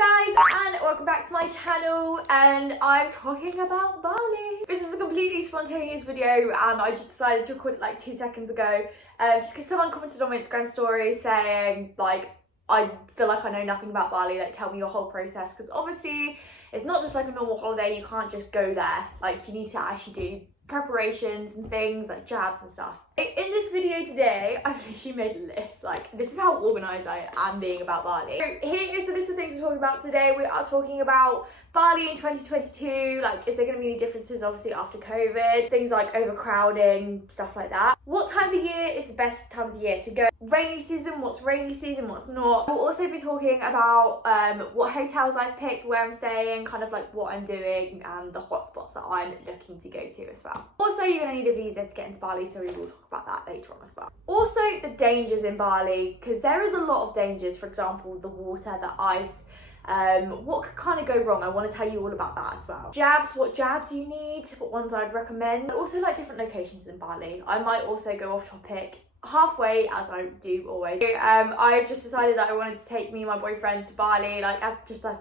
Hey guys, and welcome back to my channel, and I'm talking about Bali. This is a completely spontaneous video and I just decided to record it like 2 seconds ago, just because someone commented on my Instagram story saying like, I feel like I know nothing about Bali, like tell me your whole process, because obviously it's not just like a normal holiday. You can't just go there, like you need to actually do preparations and things like jabs and stuff. In this video today, I've literally made a list. Like, this is how organised I am being about Bali. So here is a list of things we're talking about today. We are talking about Bali in 2022. Like, is there going to be any differences obviously after COVID? Things like overcrowding, stuff like that. What time of the year is the best time of the year to go? Rainy season, what's not. We'll also be talking about what hotels I've picked, where I'm staying, kind of like what I'm doing, and the hotspots that I'm looking to go to as well. Also, you're going to need a visa to get into Bali, so we will talk about that later on as well. Also, the dangers in Bali, because there is a lot of dangers. For example, the water, the ice, what could kind of go wrong. I want to tell you all about that as well. Jabs, what jabs you need, what ones I'd recommend. Also, like different locations in Bali. I might also go off topic halfway, as I do always. I've just decided that I wanted to take me and my boyfriend to Bali, like as just a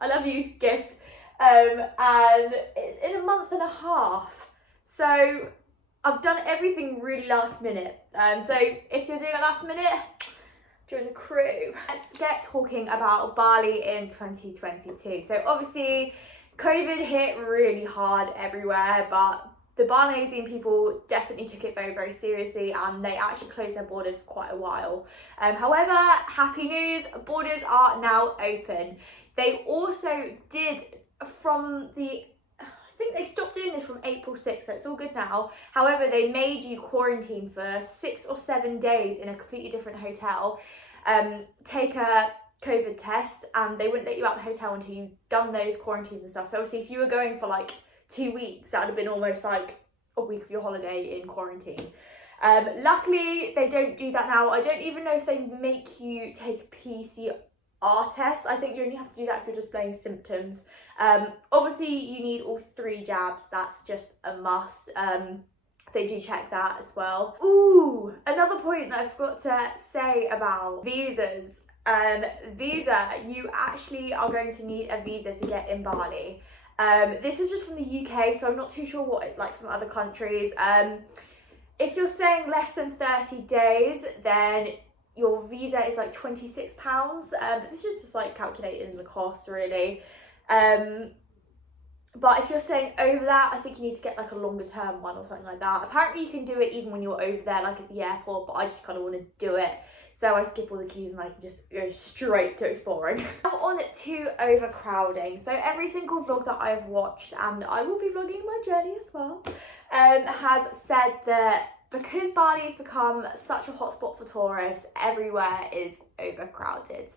I love you gift, and it's in a month and a half, so I've done everything really last minute. So if you're doing it last minute, join the crew. Let's get talking about Bali in 2022. So obviously COVID hit really hard everywhere, but the Balinese people definitely took it very, very seriously, and they actually closed their borders for quite a while. However, happy news, borders are now open. They also did I think they stopped doing this from April 6th, so it's all good now. However, they made you quarantine for 6 or 7 days in a completely different hotel, take a COVID test, and they wouldn't let you out the hotel until you'd done those quarantines and stuff. So obviously if you were going for like 2 weeks, that would have been almost like a week of your holiday in quarantine. Luckily, they don't do that now. I don't even know if they make you take a PCR test. I think you only have to do that if you're displaying symptoms. Obviously, you need all 3 jabs. That's just a must. They do check that as well. Ooh, another point that I forgot to say about visas. You actually are going to need a visa to get in Bali. This is just from the UK, so I'm not too sure what it's like from other countries. If you're staying less than 30 days, then your visa is like £26. But this is just like calculated in the cost, really. But if you're staying over that, I think you need to get like a longer term one or something like that. Apparently you can do it even when you're over there, like at the airport, but I just kind of want to do it. So I skip all the queues and I can just go straight to exploring. Now on to overcrowding. So every single vlog that I've watched, and I will be vlogging my journey as well, has said that because Bali has become such a hotspot for tourists, everywhere is overcrowded.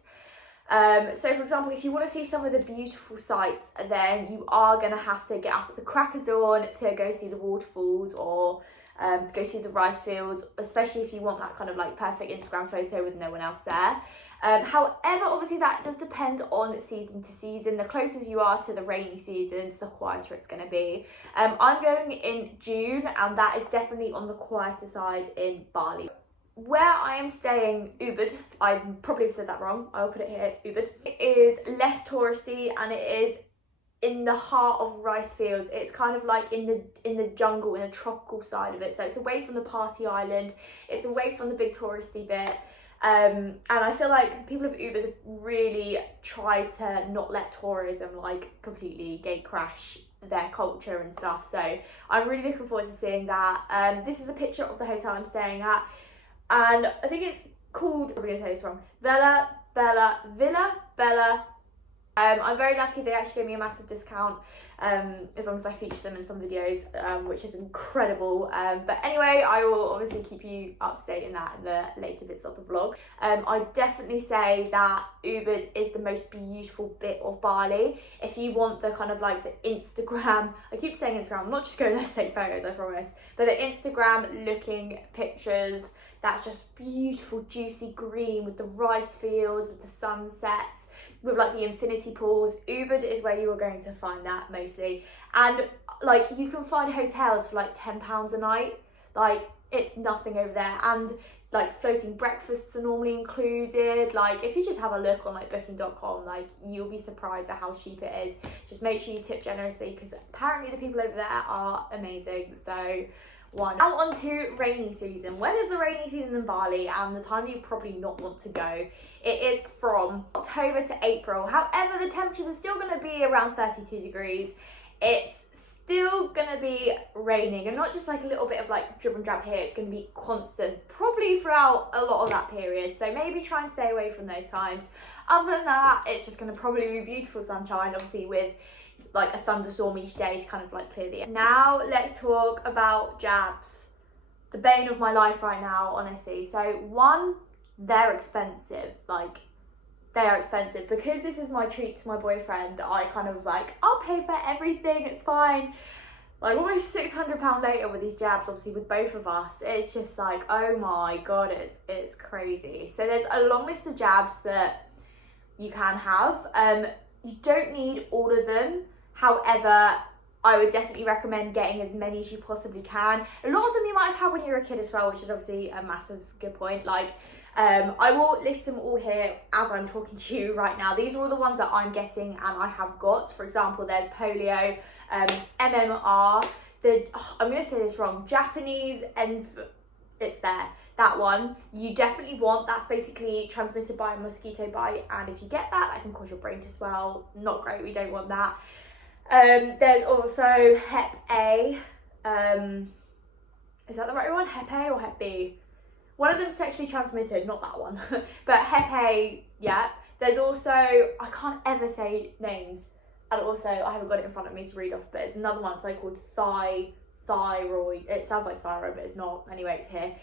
So for example, if you want to see some of the beautiful sights, then you are going to have to get up at the crack of dawn to go see the waterfalls, or to go see the rice fields, especially if you want that kind of like perfect Instagram photo with no one else there. However, obviously that does depend on season to season. The closer you are to the rainy seasons, the quieter it's going to be. I'm going in June, and that is definitely on the quieter side in Bali. Where I am staying, Ubud, I probably have said that wrong, I'll put it here, it's Ubud. It is less touristy, and it is in the heart of rice fields. It's kind of like in the jungle, in the tropical side of it. So it's away from the party island, it's away from the big touristy bit. And I feel like the people of Ubud really try to not let tourism like completely gate crash their culture and stuff. So I'm really looking forward to seeing that. This is a picture of the hotel I'm staying at, and I think it's called, I'm going to say this wrong, Villa Bella. I'm very lucky they actually gave me a massive discount, as long as I feature them in some videos, which is incredible. But anyway, I will obviously keep you up to date in that in the later bits of the vlog. I'd definitely say that Ubud is the most beautiful bit of Bali. If you want the kind of like the Instagram, I keep saying Instagram, I'm not just going there to take photos, I promise, but the Instagram looking pictures, that's just beautiful juicy green with the rice fields, with the sunsets, with like the infinity pools. Ubud is where you are going to find that mostly, and like you can find hotels for like £10 a night. Like, it's nothing over there, and like floating breakfasts are normally included. Like if you just have a look on like booking.com, like you'll be surprised at how cheap it is. Just make sure you tip generously, because apparently the people over there are amazing. So now on to rainy season. When is the rainy season in Bali, and the time you probably not want to go? It is from October to April. However, the temperatures are still going to be around 32 degrees. It's still going to be raining, and not just like a little bit of like drip and drab here. It's going to be constant, probably throughout a lot of that period. So maybe try and stay away from those times. Other than that, it's just going to probably be beautiful sunshine, obviously with like a thunderstorm each day to kind of like clear the air. Now let's talk about jabs. The bane of my life right now, honestly. So one, they're expensive. Like they are expensive. Because this is my treat to my boyfriend, I kind of was like, I'll pay for everything, it's fine. Like almost £600 later with these jabs, obviously with both of us, it's just like, oh my god, it's crazy. So there's a long list of jabs that you can have. You don't need all of them. However, I would definitely recommend getting as many as you possibly can. A lot of them you might have had when you were a kid as well, which is obviously a massive good point. Like, I will list them all here as I'm talking to you right now. These are all the ones that I'm getting and I have got. For example, there's polio, MMR, I'm going to say this wrong, Japanese, it's there. That one, you definitely want. That's basically transmitted by a mosquito bite, and if you get that, that can cause your brain to swell. Not great, we don't want that. There's also Hep A. Is that the right one? Hep A or Hep B? One of them's sexually transmitted, not that one. But Hep A, yeah. There's also, I can't ever say names. And also, I haven't got it in front of me to read off, but it's another one. It's like called thyroid. It sounds like thyroid, but it's not. Anyway, it's here.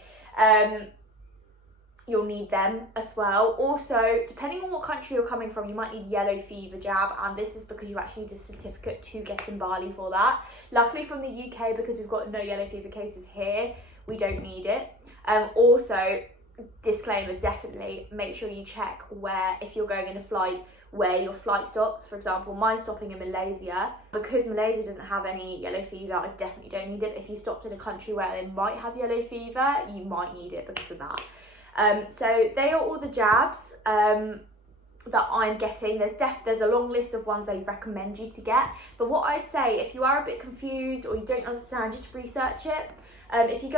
You'll need them as well. Also, depending on what country you're coming from, you might need yellow fever jab, and this is because you actually need a certificate to get in Bali for that. Luckily from the UK, because we've got no yellow fever cases here, we don't need it. Also, disclaimer, definitely make sure you check where, if you're going in a flight, where your flight stops. For example, mine's stopping in Malaysia. Because Malaysia doesn't have any yellow fever, I definitely don't need it. If you stopped in a country where they might have yellow fever, you might need it because of that. So they are all the jabs that I'm getting. There's a long list of ones they recommend you to get. But what I'd say, if you are a bit confused or you don't understand, just research it. If you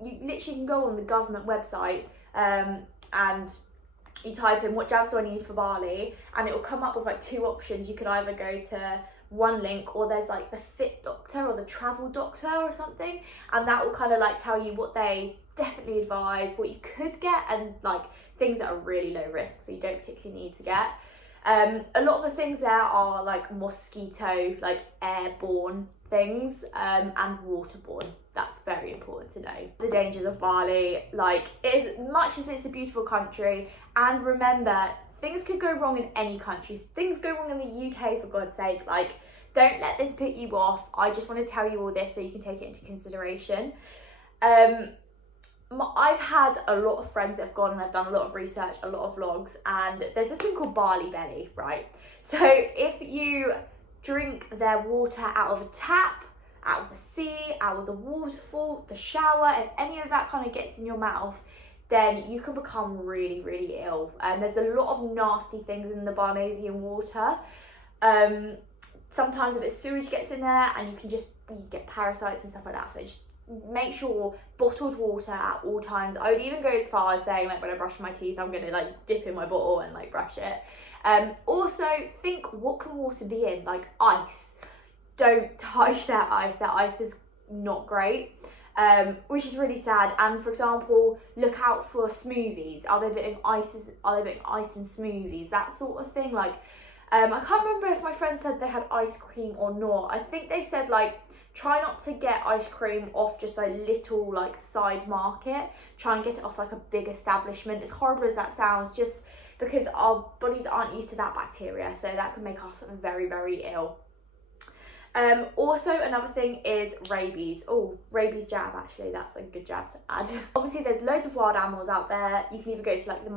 literally can go on the government website and you type in what jabs do I need for Bali, and it will come up with like two options. You could either go to one link, or there's like the Fit Doctor or the Travel Doctor or something, and that will kind of like tell you what they definitely advise, what you could get, and like things that are really low risk, so you don't particularly need to get. A lot of the things there are like mosquito, like airborne things, and waterborne. That's very important to know. The dangers of Bali, like, as much as it's a beautiful country, and remember, things could go wrong in any country. Things go wrong in the UK, for God's sake. Like, don't let this put you off. I just want to tell you all this so you can take it into consideration. I've had a lot of friends that have gone, and I've done a lot of research, a lot of vlogs, and there's this thing called Bali belly, right? So if you drink their water out of a tap, out of the sea, out of the waterfall, the shower, if any of that kind of gets in your mouth, then you can become really, really ill. And there's a lot of nasty things in the Balinesian water. Sometimes a bit of sewage gets in there, and you get parasites and stuff like that. So just make sure bottled water at all times. I would even go as far as saying, like, when I brush my teeth, I'm gonna like dip in my bottle and like brush it. Also think, what can water be in? Like ice. Don't touch that ice. That ice is not great, which is really sad. And for example, look out for smoothies. Are they putting ice in smoothies? That sort of thing. Like, I can't remember if my friend said they had ice cream or not. I think they said like, try not to get ice cream off just a little like side market. Try and get it off like a big establishment. As horrible as that sounds, just because our bodies aren't used to that bacteria, so that could make us very, very ill. Also, another thing is rabies. Oh, rabies jab, actually, that's a good jab to add. Obviously, there's loads of wild animals out there. You can either go to like the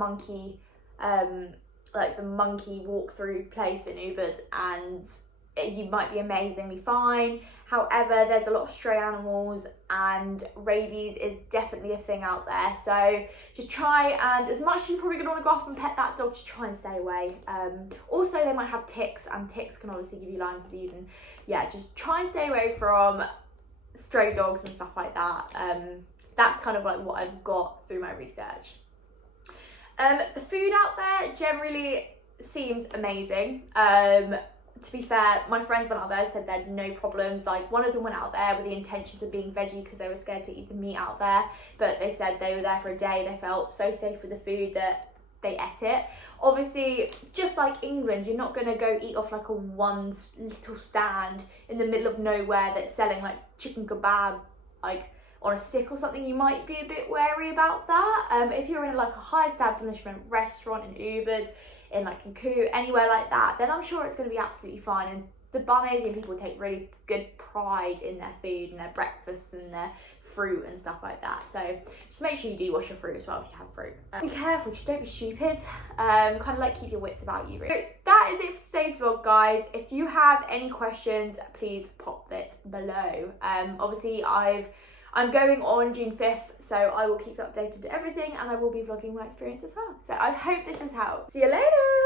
monkey walk-through place in Ubud, and you might be amazingly fine. However, there's a lot of stray animals and rabies is definitely a thing out there. So just try, and as much as you're probably going to want to go off and pet that dog, just try and stay away. Also, they might have ticks, and ticks can obviously give you Lyme disease. And yeah, just try and stay away from stray dogs and stuff like that. That's kind of like what I've got through my research. The food out there generally seems amazing. To be fair, my friends went out there, said they had no problems. Like, one of them went out there with the intentions of being veggie because they were scared to eat the meat out there, but they said they were there for a day. They felt so safe with the food that they ate it. Obviously, just like England, you're not going to go eat off like a one little stand in the middle of nowhere that's selling like chicken kebab like on a stick or something. You might be a bit wary about that. If you're in like a high establishment restaurant in Ubud, in like Cancun, anywhere like that, then I'm sure it's going to be absolutely fine. And the Balinese people take really good pride in their food and their breakfasts and their fruit and stuff like that. So just make sure you do wash your fruit as well if you have fruit. Be careful, just don't be stupid. Kind of like keep your wits about you. So that is it for today's vlog, guys. If you have any questions, please pop it below. Obviously I'm going on June 5th, so I will keep you updated to everything, and I will be vlogging my experience as well. So I hope this has helped. See you later!